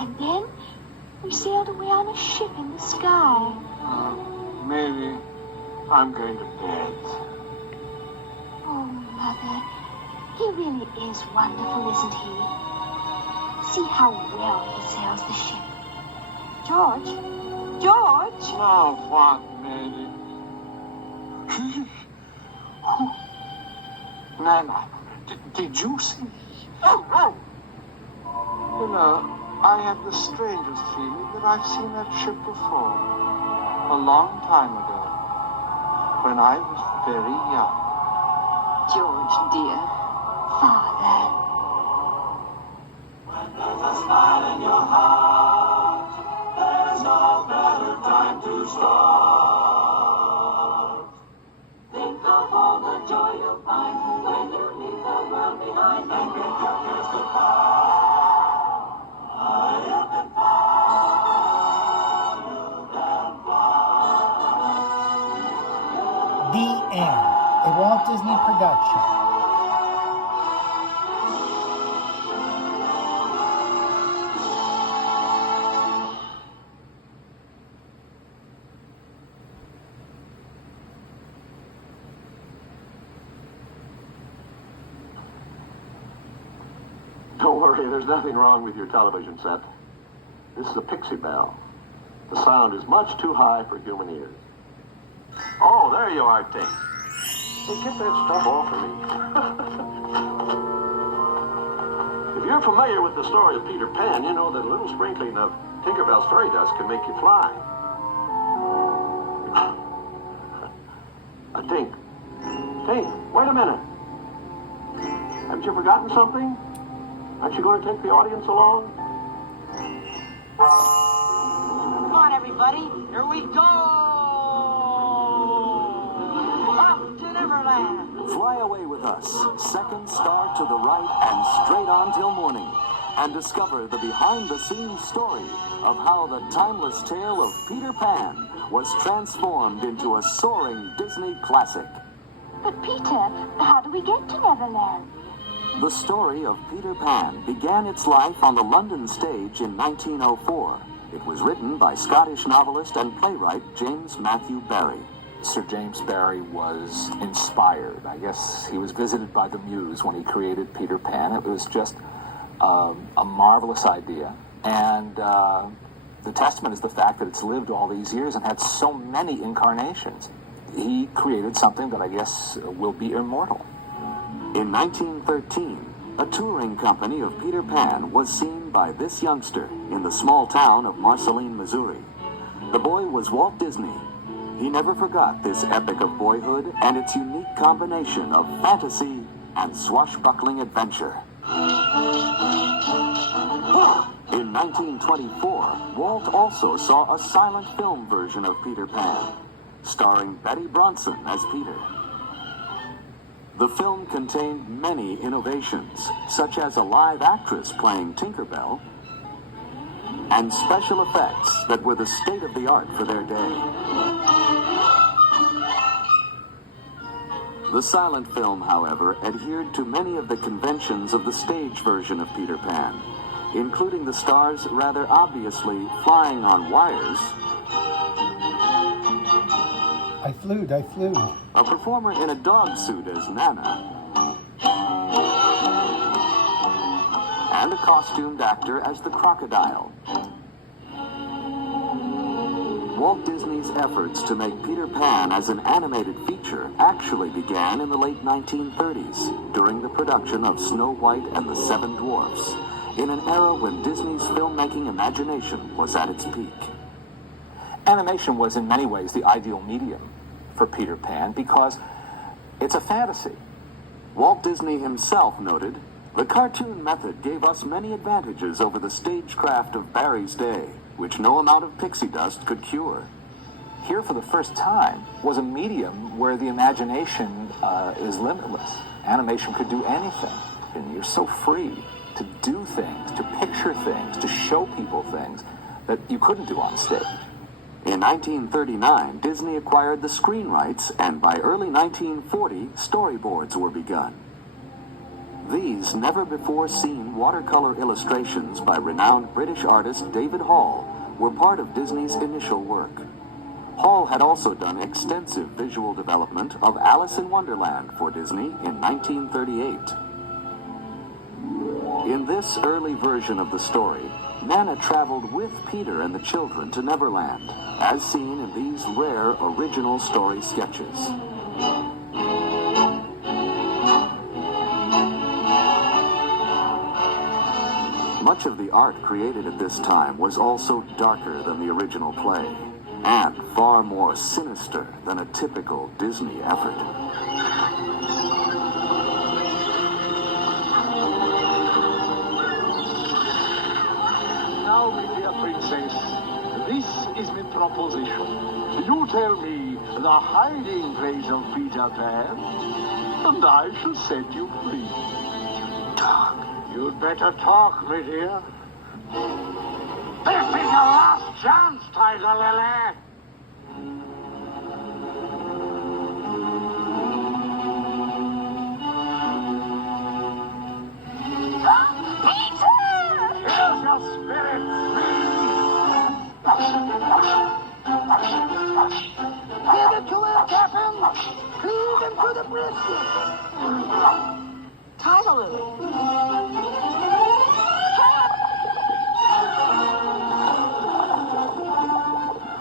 And then we sailed away on a ship in the sky. Maybe I'm going to bed. Oh, Mother, he really is wonderful, isn't he? See how well he sails the ship. George? George? Now what, Mary? Nana, did you see? Oh! You know, I have the strangest feeling that I've seen that ship before. A long time ago. When I was very young. George, dear. Father. When there's a smile in your heart, there's no better time to start. Think of all the joy you'll find when you leave the world behind and get your cares goodbye. High up and far, The End, a Walt Disney production. Don't worry, there's nothing wrong with your television set. This is a Pixie Bell. The sound is much too high for human ears. Oh, there you are, Tink. Hey, get that stuff off of me. If you're familiar with the story of Peter Pan, you know that a little sprinkling of Tinkerbell's fairy dust can make you fly. Tink. Tink, wait a minute. Haven't you forgotten something? Aren't you going to take the audience along? Come on, everybody. Here we go! Up to Neverland! Fly away with us, second star to the right and straight on till morning, and discover the behind-the-scenes story of how the timeless tale of Peter Pan was transformed into a soaring Disney classic. But Peter, how do we get to Neverland? The story of Peter Pan began its life on the London stage in 1904. It was written by Scottish novelist and playwright James Matthew Barrie. Sir James Barrie was inspired. I guess he was visited by the muse when he created Peter Pan. It was just a marvelous idea. And the testament is the fact that it's lived all these years and had so many incarnations. He created something that I guess will be immortal. In 1913, a touring company of Peter Pan was seen by this youngster in the small town of Marceline, Missouri. The boy was Walt Disney. He never forgot this epic of boyhood and its unique combination of fantasy and swashbuckling adventure. In 1924, Walt also saw a silent film version of Peter Pan, starring Betty Bronson as Peter. The film contained many innovations, such as a live actress playing Tinkerbell, and special effects that were the state-of-the-art for their day. The silent film, however, adhered to many of the conventions of the stage version of Peter Pan, including the stars rather obviously flying on wires, I flewed. a performer in a dog suit as Nana, and a costumed actor as the crocodile. Walt Disney's efforts to make Peter Pan as an animated feature actually began in the late 1930s during the production of Snow White and the Seven Dwarfs, in an era when Disney's filmmaking imagination was at its peak. Animation was in many ways the ideal medium for Peter Pan because it's a fantasy. Walt Disney himself noted, "The cartoon method gave us many advantages over the stagecraft of Barrie's day, which no amount of pixie dust could cure." Here, for the first time, was a medium where the imagination is limitless. Animation could do anything, and you're so free to do things, to picture things, to show people things that you couldn't do on stage. In 1939, Disney acquired the screen rights, and by early 1940, storyboards were begun. These never-before-seen watercolor illustrations by renowned British artist David Hall were part of Disney's initial work. Hall had also done extensive visual development of Alice in Wonderland for Disney in 1938. In this early version of the story, Nana traveled with Peter and the children to Neverland, as seen in these rare original story sketches. Much of the art created at this time was also darker than the original play, and far more sinister than a typical Disney effort. Now, my dear princess, this is my proposition. You tell me the hiding place of Peter Pan, and I shall set you free. Talk. You'd better talk, my dear. This is your last chance, Tiger Lily. Peter! Here's your spirit. Give it to him, Captain. Feed him to the brisket. Tiger Lily.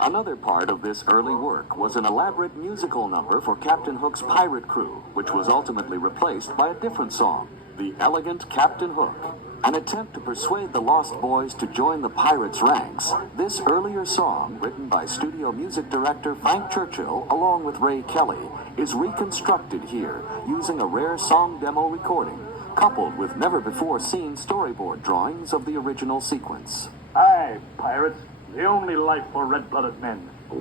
Another part of this early work was an elaborate musical number for Captain Hook's pirate crew, which was ultimately replaced by a different song, The Elegant Captain Hook. An attempt to persuade the Lost Boys to join the pirates' ranks, this earlier song, written by studio music director Frank Churchill along with Ray Kelly, is reconstructed here using a rare song demo recording, coupled with never-before-seen storyboard drawings of the original sequence. Aye, pirates, the only life for red-blooded men. If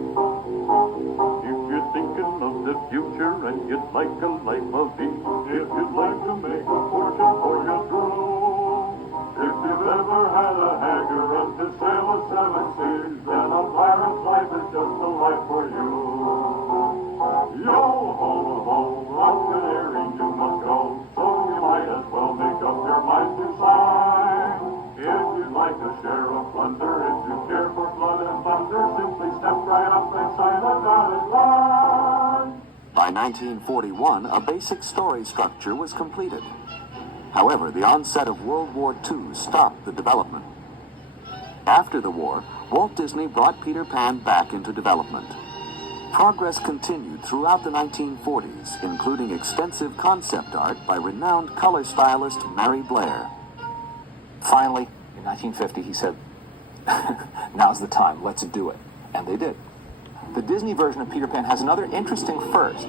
you're thinking of the future and you'd like a life of ease, if you'd like to make a fortune for your crew, if you've ever had a hanger run to sail the seven seas, then a pirate's life is just the life for you. Yo ho ho, up to Erie you must go, so you might as well make up your mind to sign. If you'd like to share a plunder, if you care for blood and thunder, simply step right up and sign a dotted line. By 1941, a basic story structure was completed. However, the onset of World War II stopped the development. After the war, Walt Disney brought Peter Pan back into development. Progress continued throughout the 1940s, including extensive concept art by renowned color stylist Mary Blair. Finally, in 1950, he said, now's the time, let's do it. And they did. The Disney version of Peter Pan has another interesting first.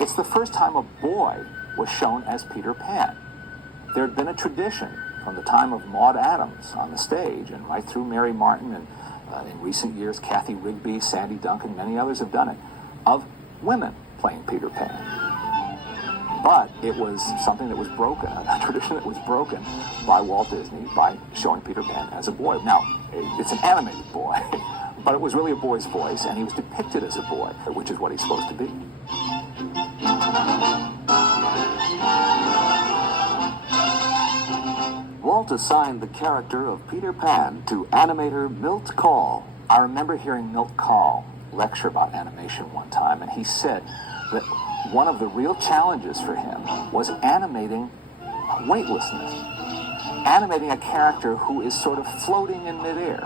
It's the first time a boy was shown as Peter Pan. There had been a tradition from the time of Maude Adams on the stage and right through Mary Martin and in recent years Kathy Rigby, Sandy Duncan, many others have done it, of women playing Peter Pan. But it was something that was broken, a tradition that was broken by Walt Disney by showing Peter Pan as a boy. Now, it's an animated boy, but it was really a boy's voice, and he was depicted as a boy, which is what he's supposed to be. Walt assigned the character of Peter Pan to animator Milt Kahl. I remember hearing Milt Kahl lecture about animation one time, and he said that one of the real challenges for him was animating weightlessness. Animating a character who is sort of floating in midair.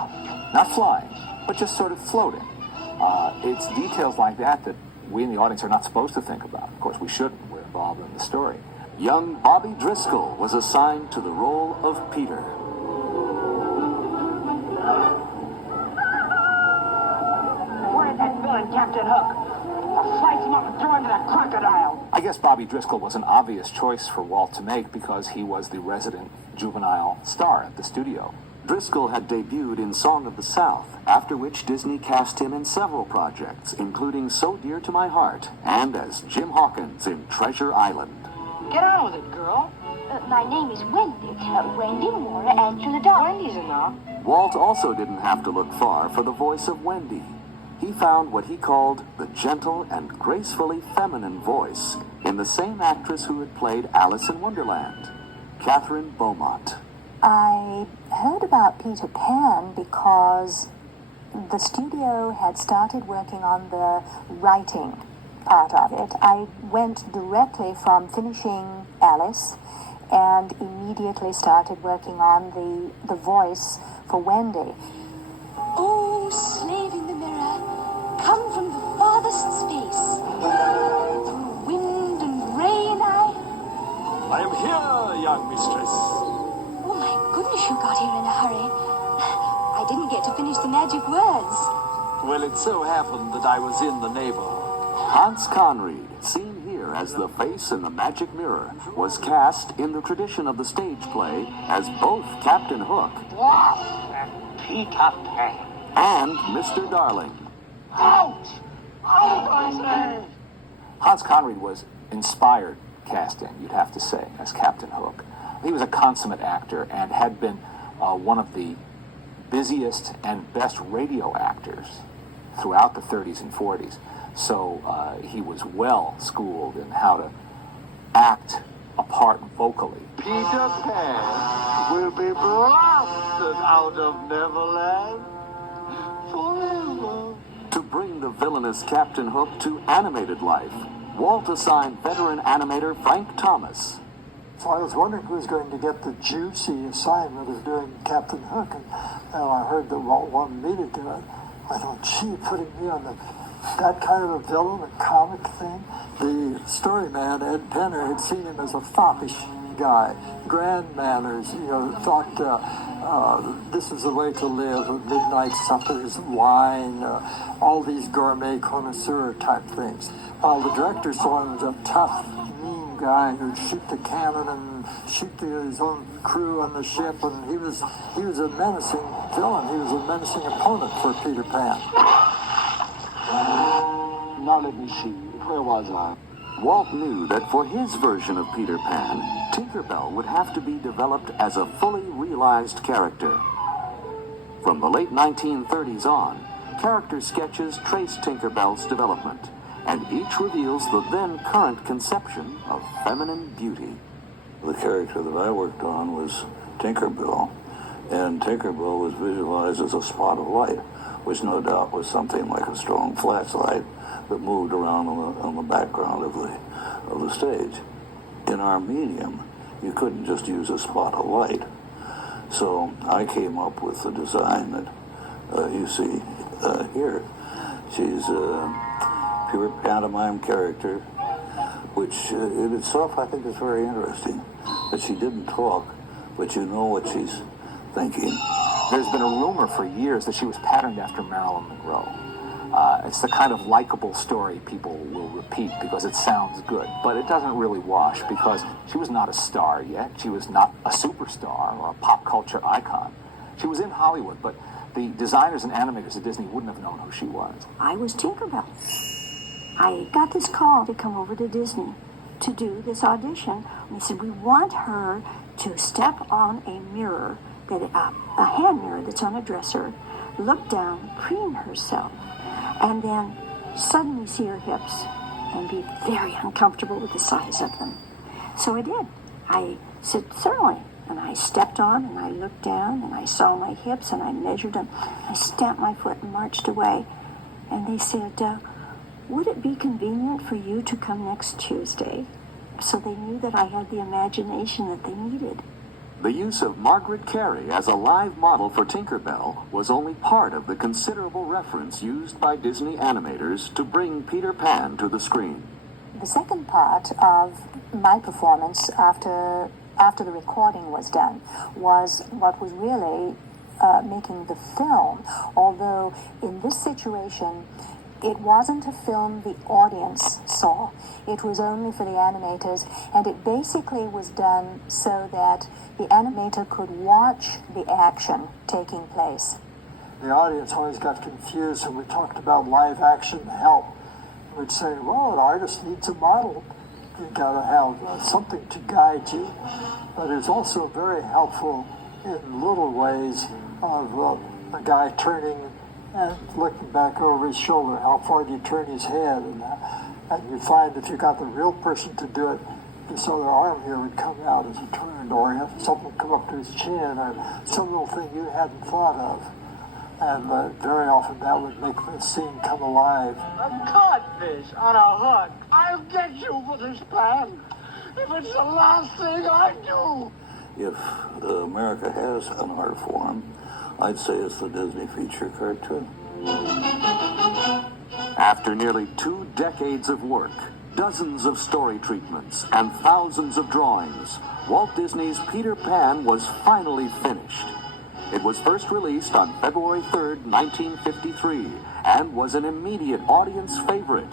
Not flying, but just sort of floating. It's details like that that we in the audience are not supposed to think about. Of course, we shouldn't. We're involved in the story. Young Bobby Driscoll was assigned to the role of Peter. Where is that villain, Captain Hook? I'll slice him up and throw him to that crocodile. I guess Bobby Driscoll was an obvious choice for Walt to make because he was the resident juvenile star at the studio. Driscoll had debuted in Song of the South, after which Disney cast him in several projects, including So Dear to My Heart and as Jim Hawkins in Treasure Island. Get on with it, girl. My name is Wendy. Wendy Moore, answer the door. Wendy's enough. Walt also didn't have to look far for the voice of Wendy. he found what he called the gentle and gracefully feminine voice in the same actress who had played Alice in Wonderland, Catherine Beaumont. I heard about Peter Pan because the studio had started working on the writing part of it. I went directly from finishing Alice and immediately started working on the voice for Wendy. Oh, slave in the mirror, come from the farthest space. Through wind and rain I am here, young mistress. Oh my goodness, you got here in a hurry. I didn't get to finish the magic words. Well, it so happened that I was in the neighborhood. Hans Conried, seen here as the face in the magic mirror, was cast in the tradition of the stage play as both Captain Hook Peter Pan. and Mr. Darling. Out! Out, I say! Hans Conried was inspired casting, you'd have to say, as Captain Hook. He was a consummate actor and had been one of the busiest and best radio actors throughout the 30s and 40s. So he was well schooled in how to act a part vocally. Peter Pan will be blasted out of Neverland forever. To bring the villainous Captain Hook to animated life, Walt assigned veteran animator Frank Thomas. So I was wondering who was going to get the juicy assignment of doing Captain Hook, and I heard that Walt wanted me to do it. I thought, gee, putting me on that kind of a villain, a comic thing. The story man, Ed Penner, had seen him as a foppish guy, grand manners, thought this is the way to live, midnight suppers, wine, all these gourmet connoisseur type things. While the director saw him as a tough, mean guy who'd shoot the cannon and shoot his own crew on the ship, and he was a menacing villain. He was a menacing opponent for Peter Pan. Now let me see. Where was I? Walt knew that for his version of Peter Pan, Tinkerbell would have to be developed as a fully realized character. From the late 1930s on, character sketches trace Tinkerbell's development, and each reveals the then current conception of feminine beauty. The character that I worked on was Tinkerbell, and Tinkerbell was visualized as a spot of light, which no doubt was something like a strong flashlight that moved around on the background of the stage. In our medium, you couldn't just use a spot of light. So I came up with the design that you see here. She's a pure pantomime character, which in itself I think is very interesting. That she didn't talk, but you know what she's thinking. There's been a rumor for years that she was patterned after Marilyn Monroe. It's the kind of likable story people will repeat because it sounds good, but it doesn't really wash because she was not a star yet. She was not a superstar or a pop culture icon. She was in Hollywood, but the designers and animators at Disney wouldn't have known who she was. I was Tinkerbell. I got this call to come over to Disney to do this audition. And they said, we want her to step on a mirror, a hand mirror that's on a dresser, look down, preen herself, and then suddenly see her hips and be very uncomfortable with the size of them. So I did. I said, certainly. And I stepped on and I looked down and I saw my hips and I measured them. I stamped my foot and marched away. And they said, would it be convenient for you to come next Tuesday? So they knew that I had the imagination that they needed. The use of Margaret Carey as a live model for Tinkerbell was only part of the considerable reference used by Disney animators to bring Peter Pan to the screen. The second part of my performance after the recording was done was what was really making the film, although in this situation it wasn't a film the audience saw. It was only for the animators, and it basically was done so that the animator could watch the action taking place. The audience always got confused when we talked about live action help. We'd say, well, an artist needs a model. You gotta have something to guide you. But it's also very helpful in little ways of a guy turning looking back over his shoulder, how far do you turn his head? And you find if you got the real person to do it, this other arm here would come out as a turn, or something would come up to his chin, or some little thing you hadn't thought of. And very often that would make the scene come alive. A codfish on a hook. I'll get you for this plan. If it's the last thing I do. If America has an art form, I'd say it's the Disney feature cartoon. After nearly 2 decades of work, dozens of story treatments, and thousands of drawings, Walt Disney's Peter Pan was finally finished. It was first released on February 3rd, 1953, and was an immediate audience favorite.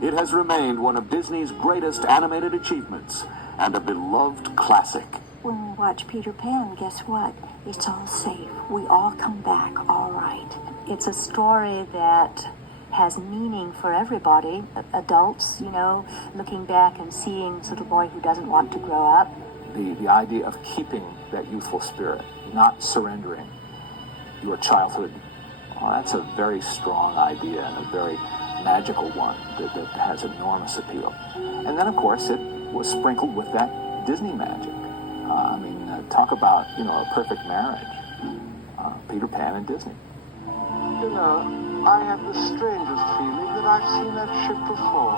It has remained one of Disney's greatest animated achievements and a beloved classic. When we watch Peter Pan, guess what? It's all safe. We all come back all right. It's a story that has meaning for everybody, adults, looking back and seeing this little boy who doesn't want to grow up. The idea of keeping that youthful spirit, not surrendering your childhood, well, that's a very strong idea and a very magical one that has enormous appeal. And then, of course, it was sprinkled with that Disney magic. Talk about, a perfect marriage. Peter Pan and Disney. I have the strangest feeling that I've seen that ship before.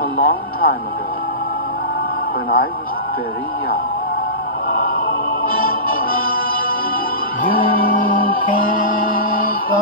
A long time ago. When I was very young. You can't go.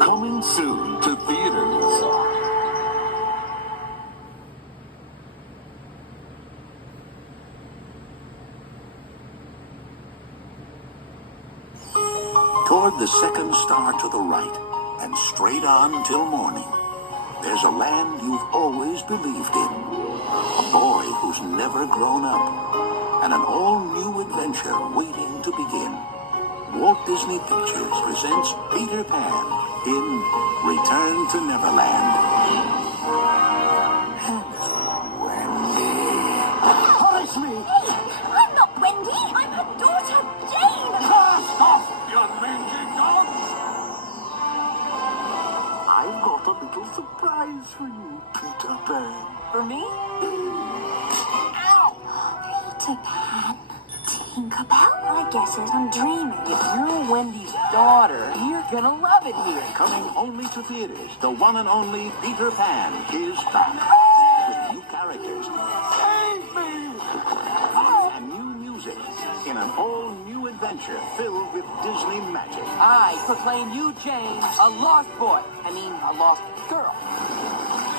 Coming soon to theaters. Toward the second star to the right, and straight on till morning, there's a land you've always believed in. A boy who's never grown up, and an all-new adventure waiting to begin. Walt Disney Pictures presents Peter Pan in Return to Neverland. Punish me! I'm not Wendy. I'm her daughter, Jane. Cast off, you mangy dog! I've got a little surprise for you, Peter Pan. For me? Ow! Peter Pan? Tinkerbell? My guess is I'm dreaming. If you're Wendy's daughter, you're gonna love it here. Coming only to theaters, the one and only Peter Pan is back. With new characters. Save me! And new music in an all-new adventure filled with Disney magic. I proclaim you, Jane, a lost boy. A lost girl.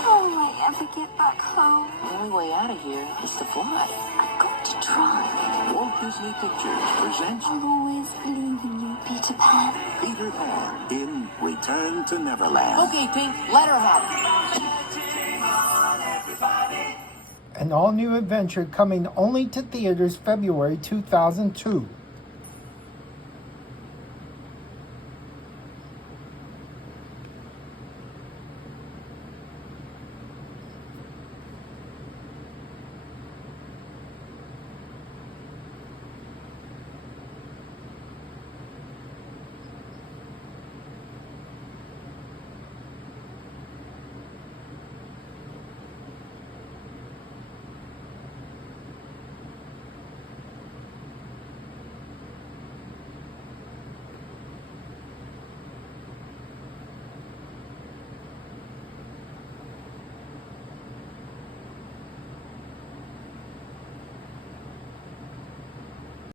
How will I ever get back home? The only way out of here is to fly. I've got to try. Walt Disney Pictures presents I'll always believe in you, Peter Pan. Peter Pan in Return to Neverland. Okay, Pink, let her have it. An all-new adventure coming only to theaters February 2002.